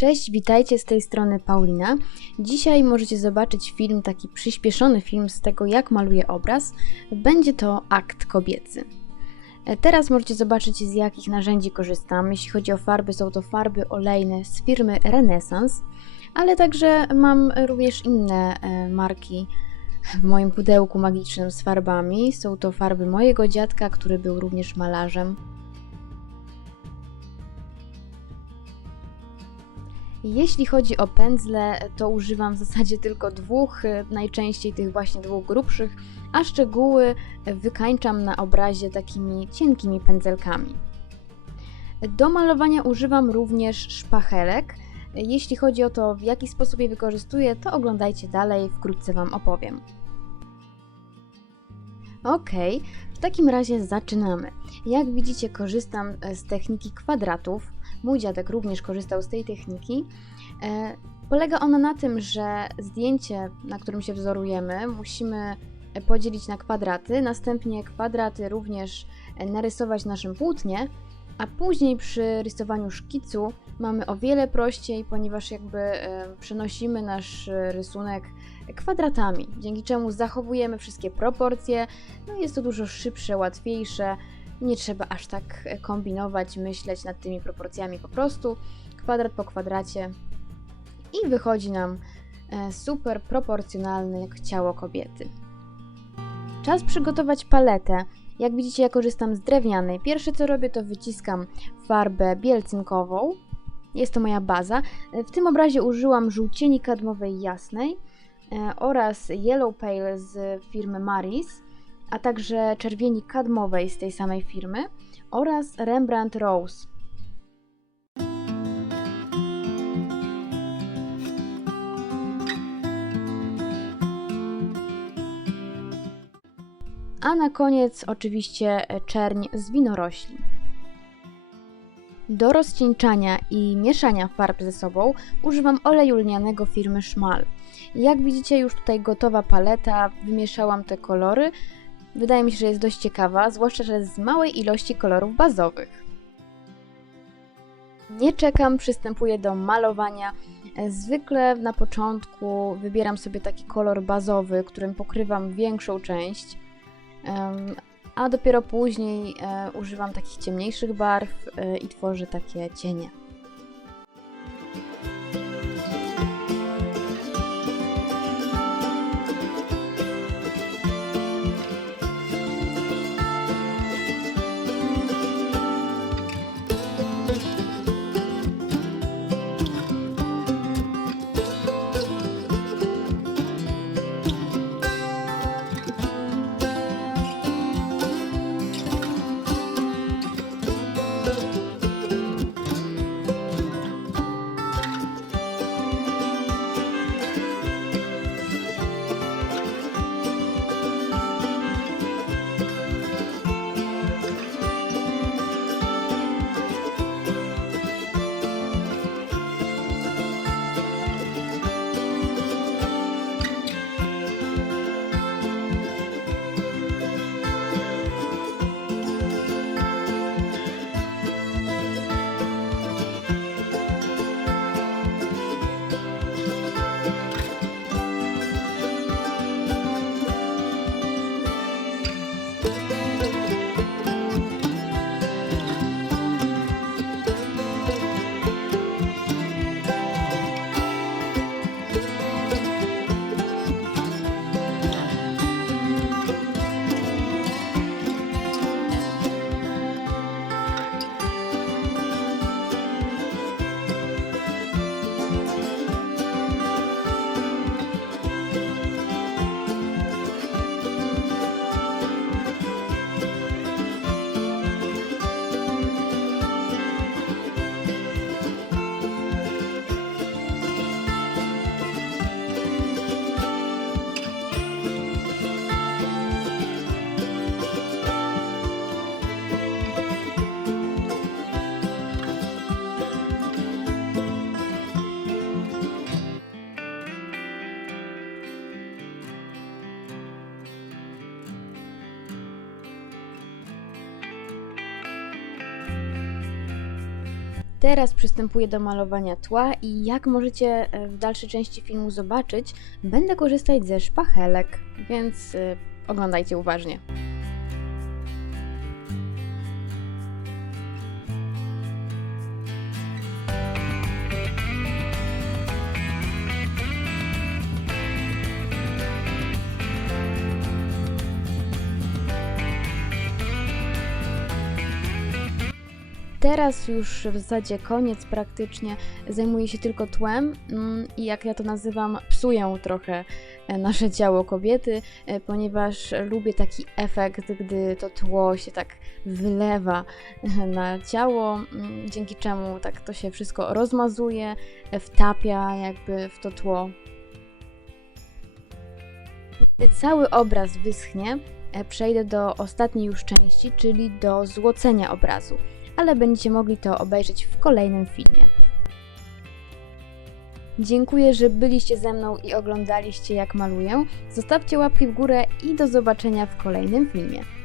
Cześć, witajcie z tej strony Paulina. Dzisiaj możecie zobaczyć film, taki przyspieszony film z tego, jak maluję obraz. Będzie to akt kobiecy. E, Teraz możecie zobaczyć, z jakich narzędzi korzystam. Jeśli chodzi o farby, są to farby olejne z firmy Renaissance, ale także mam również inne e, marki w moim pudełku magicznym z farbami. Są to farby mojego dziadka, który był również malarzem. Jeśli chodzi o pędzle, to używam w zasadzie tylko dwóch, y, najczęściej tych właśnie dwóch grubszych, a szczegóły wykańczam na obrazie takimi cienkimi pędzelkami. Do malowania używam również szpachelek. Jeśli chodzi o to, w jaki sposób je wykorzystuję, to oglądajcie dalej, wkrótce Wam opowiem. Ok, w takim razie zaczynamy. Jak widzicie, korzystam e, z techniki kwadratów. Mój dziadek również korzystał z tej techniki. E, polega ona na tym, że zdjęcie, na którym się wzorujemy, musimy podzielić na kwadraty, następnie kwadraty również narysować w naszym płótnie, a później przy rysowaniu szkicu mamy o wiele prościej, ponieważ jakby e, przenosimy nasz rysunek kwadratami, dzięki czemu zachowujemy wszystkie proporcje, no jest to dużo szybsze, łatwiejsze, nie trzeba aż tak e, kombinować, myśleć nad tymi proporcjami, po prostu kwadrat po kwadracie i wychodzi nam e, super proporcjonalne jak ciało kobiety. Czas przygotować paletę. Jak widzicie, ja korzystam z drewnianej. Pierwsze co robię, to wyciskam farbę bielcynkową. Jest to moja baza. E, W tym obrazie użyłam żółcieni kadmowej jasnej oraz Yellow Pale z firmy Maris, a także czerwieni kadmowej z tej samej firmy oraz Rembrandt Rose. A na koniec oczywiście czerń z winorośli. Do rozcieńczania i mieszania farb ze sobą używam oleju lnianego firmy Szmal. Jak widzicie już tutaj gotowa paleta, wymieszałam te kolory. Wydaje mi się, że jest dość ciekawa, zwłaszcza, że z małej ilości kolorów bazowych. Nie czekam, przystępuję do malowania. E, Zwykle na początku wybieram sobie taki kolor bazowy, którym pokrywam większą część, a dopiero później e, używam takich ciemniejszych barw e, i tworzę takie cienie. Teraz przystępuję do malowania tła i jak możecie e, w dalszej części filmu zobaczyć, będę korzystać ze szpachelek, więc y, oglądajcie uważnie. Teraz już w zasadzie koniec praktycznie. Zajmuję się tylko tłem mm, i jak ja to nazywam, psuję trochę e, nasze ciało kobiety, e, ponieważ lubię taki efekt, gdy to tło się tak wylewa e, na ciało, mm, dzięki czemu tak to się wszystko rozmazuje, wtapia jakby w to tło. Gdy cały obraz wyschnie, przejdę do ostatniej już części, czyli do złocenia obrazu ale będziecie mogli to obejrzeć w kolejnym filmie. Dziękuję, że byliście ze mną i oglądaliście jak maluję. Zostawcie łapki w górę i do zobaczenia w kolejnym filmie.